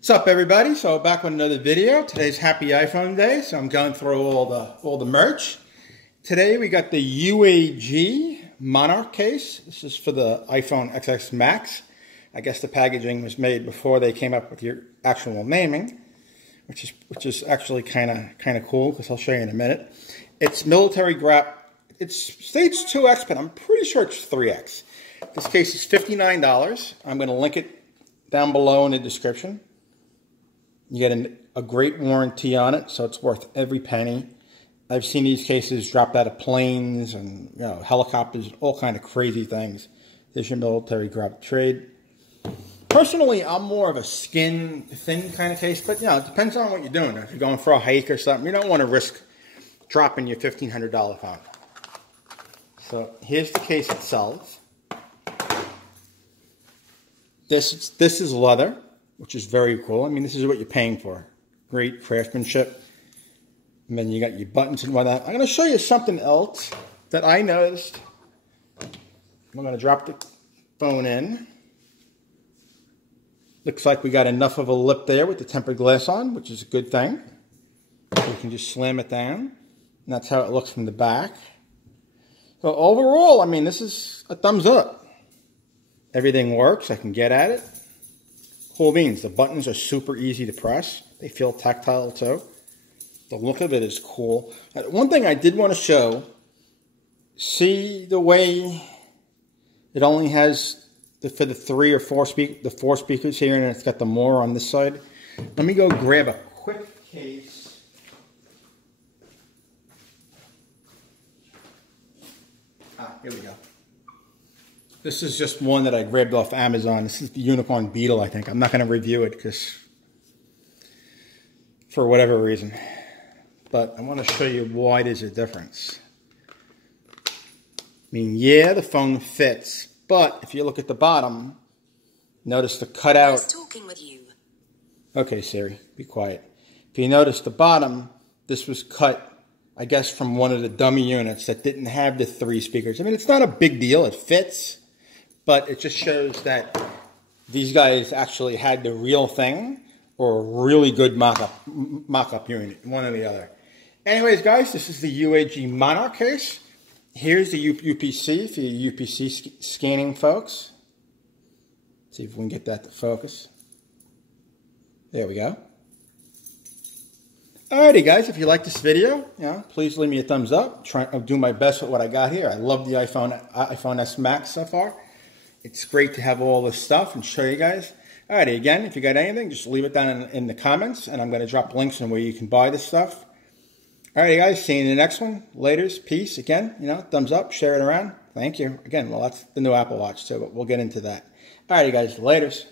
What's up, everybody? So back with another video. Today's Happy iPhone Day, so I'm going through all the merch. Today we got the UAG Monarch Case. This is for the iPhone XS Max. I guess the packaging was made before they came up with your actual naming, which is actually kind of cool because I'll show you in a minute. It's military grade. It states 2X, but I'm pretty sure it's 3X. This case is $59. I'm going to link it down below in the description. You get a great warranty on it, so it's worth every penny. I've seen these cases dropped out of planes and helicopters, all kind of crazy things. There's your military grade trade. Personally, I'm more of a skin thin kind of case, but it depends on what you're doing. If you're going for a hike or something, you don't want to risk dropping your $1,500 phone. So here's the case itself. This is leather, which is very cool. I mean, this is what you're paying for. Great craftsmanship. And then you got your buttons and whatnot. I'm going to show you something else that I noticed. I'm going to drop the phone in. Looks like we got enough of a lip there with the tempered glass on, which is a good thing. So we can just slam it down. And that's how it looks from the back. So overall, I mean, this is a thumbs up. Everything works. I can get at it. Cool beans. The buttons are super easy to press. They feel tactile too. The look of it is cool. One thing I did want to show, see the way it only has for the four speakers here, and it's got the more on this side. Let me go grab a quick case. Here we go. This is just one that I grabbed off Amazon. This is the Unicorn Beetle, I think. I'm not going to review it because for whatever reason. But I want to show you why there's a difference. I mean, yeah, the phone fits. But if you look at the bottom, notice the cutout. I was talking with you. Okay, Siri, be quiet. If you notice the bottom, this was cut, I guess, from one of the dummy units that didn't have the 3 speakers. I mean, it's not a big deal. It fits. But it just shows that these guys actually had the real thing or a really good mock-up unit, one or the other. Anyways, guys, this is the UAG Monarch case. Here's the UPC for your UPC scanning folks. See if we can get that to focus. There we go. Alrighty, guys, if you like this video, please leave me a thumbs up. I'll do my best with what I got here. I love the iPhone S Max so far. It's great to have all this stuff and show you guys. Alrighty, again, if you got anything, just leave it down in the comments, and I'm going to drop links on where you can buy this stuff. Alrighty, guys, see you in the next one. Laters, peace. Again, thumbs up, share it around. Thank you. Again, well, that's the new Apple Watch, too, but we'll get into that. Alrighty, guys, laters.